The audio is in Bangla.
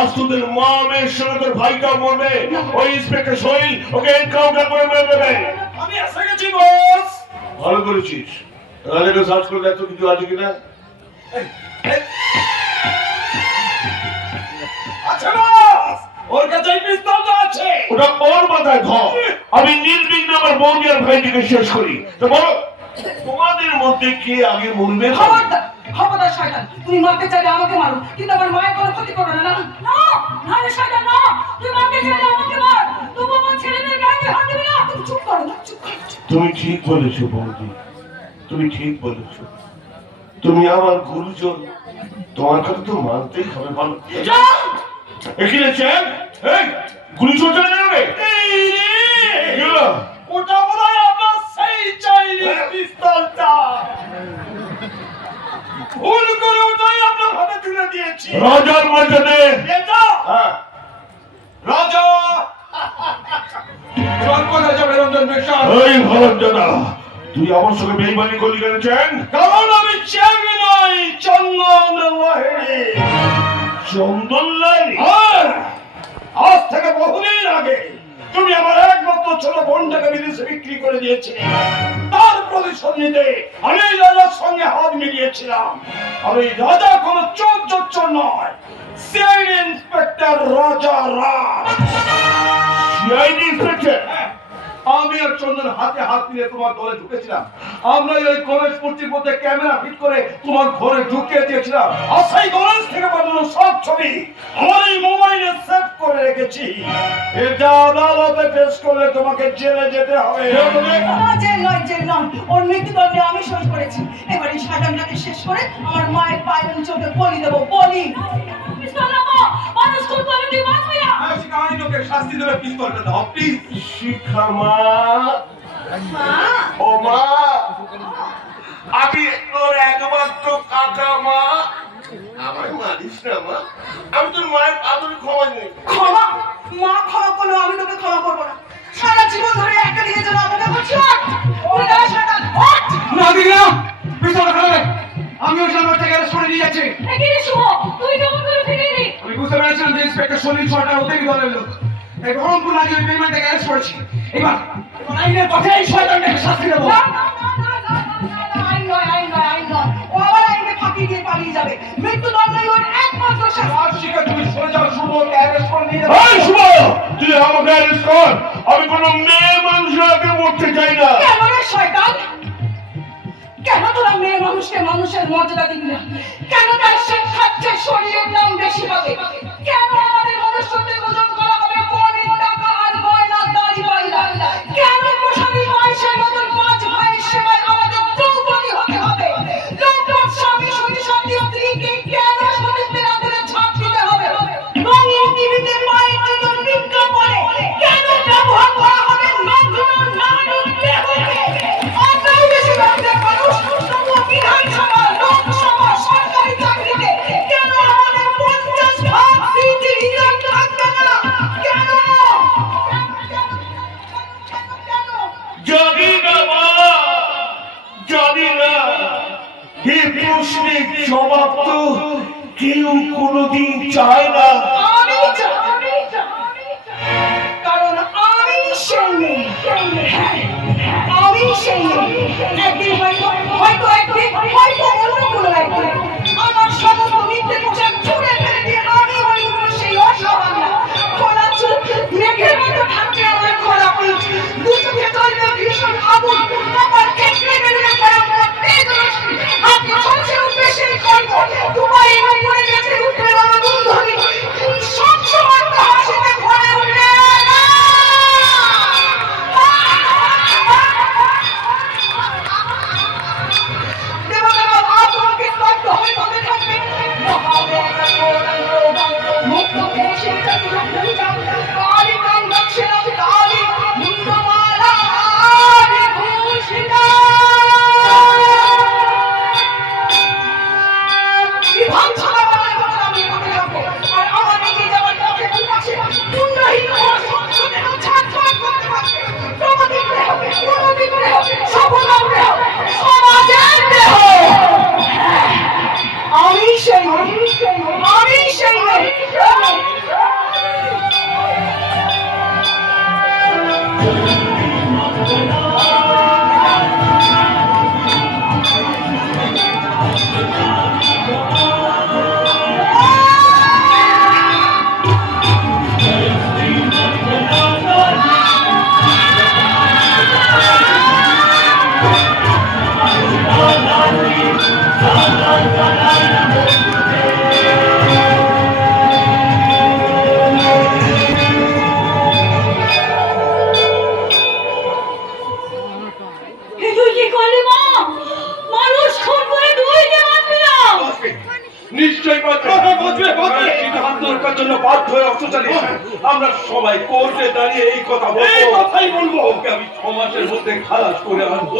আজ তোদের মা মেয়ের সঙ্গে তোর ভাইটাও মরবে। ওই ইন্সপেক্টর সোহেল ওকে এনকাউন্টার করে মেরে দেবে। আমি এসে গেছি বস ভালো করেছিস। রাজাকে সার্চ করে দেখতো কিছু আছে কিনা? বস ওর কাছে আছে। ওটা ওর মাথায় ধর। আমি নির্বিঘ্ন আমার বৌদি আর ভাইটিকে শেষ করি। তো বলো তোমাদের মধ্যে কে আগে মরবে? খবরদার খবরদার শয়তান তুমি মারতে চাইলে আমাকে মারো কিন্তু আমার মায়ের কোনো ক্ষতি করো না না? না না শয়তান না। তুই মারতে চাইলে আমাকে মার। তবু আমার ছেলেদের গায়ে হাত দিবি না। তুমি চুপ করো না চুপ করো তুমি ঠিক বলেছ বৌদি তুমি ঠিক বলেছ। তুমি আমার গুরুজন তোমার কথা তো মানতেই হবে ভালো এখানে চেন এই গুলি চলছে না এই রে ওটা বলে চাইনিজ পিস্তলটা ভুল করে ওটাই আপনার হাতে তুলে দিয়েছি। রাজার মর্যাদে। এটা হ্যাঁ। রাজা! তুই আমার সঙ্গে বেইমানি করলি কেন চেন কারণ আমি চাইনি নই চন্দন লাহিড়ি। চন্দন লাইনি আর আজ থেকে বহুদিন আগে তুমি আমার একমাত্র ছোট বিক্রি করে দিয়েছিলেন তার প্রতিশোধ নিতে আমি এই রাজার সঙ্গে হাত মিলিয়েছিলাম। আমি রাজা কোনো চোর চোর নয়, সিআইডি ইন্সপেক্টর রাজা রাজ। CID inspector? আমি আর চন্দন হাতে হাত মিলিয়ে তোমার দলে ঢুকেছিলাম। আমরা ওই গণেশ মূর্তির মধ্যে ক্যামেরা ফিট করে তোমার ঘরে ঢুকিয়ে দিয়েছিলাম। আর সেই গণেশ থেকে পাঠানো সব ছবি আমার এই মোবাইলে সেভ করে রেখেছি। এটা আদালতে পেশ করলে তোমাকে জেলে যেতে হবে। জেল নয় জেল নয়। ওর মৃত্যুদণ্ডে আমি সই করেছি। এবার এই শয়তানটাকে শেষ করে আমার মায়ের পায়ের চোখে বলি দেবো বলি। শাস্তি দেবে পিস্তলটা দাও প্লিজ শিক্ষা মা। ও মা। আমি তোর একমাত্র কাকা মা। না আমি তোর মায়ের আদর ক্ষমা নেই ক্ষমা? মা ক্ষমা করল আমি তোকে ক্ষমা করব না। সারা জীবন ধরে! না দিদিরা পিছনে আমি ওই নিয়ে যাচ্ছি। তুই কেমন করে ফিরে আমি বুঝতে পেরেছিলাম যে ইন্সপেক্টর সলিল ওদেরই দলের লোক। এই বহরমপুর ওই অ্যারেস্ট করেছি এবার আইনের পথে এই শয়তানটাকে শাস্তি দেবো আমি কোনো মেয়ে মানুষের আগে মরতে চাই না কেন রে শয়তান? কেন তোরা মেয়ে মানুষকে মানুষের মর্যাদা দিবি না কেন তার শিক্ষার এই প্রশ্নের জবাব তো কেউ কোনোদিন চায় না আমি সেই। হ্যাঁ। একদিন হয়তো হয়তো একদিন হয়তো অন্য কোনো একদিন সেই আমি সেই জন্য বাধ্য হয়ে আমরা সবাই কোর্টে দাঁড়িয়ে এই কথা বলব। কথাই বলব। ওকে আমি ছ মাসের মধ্যে খালাস করে আনব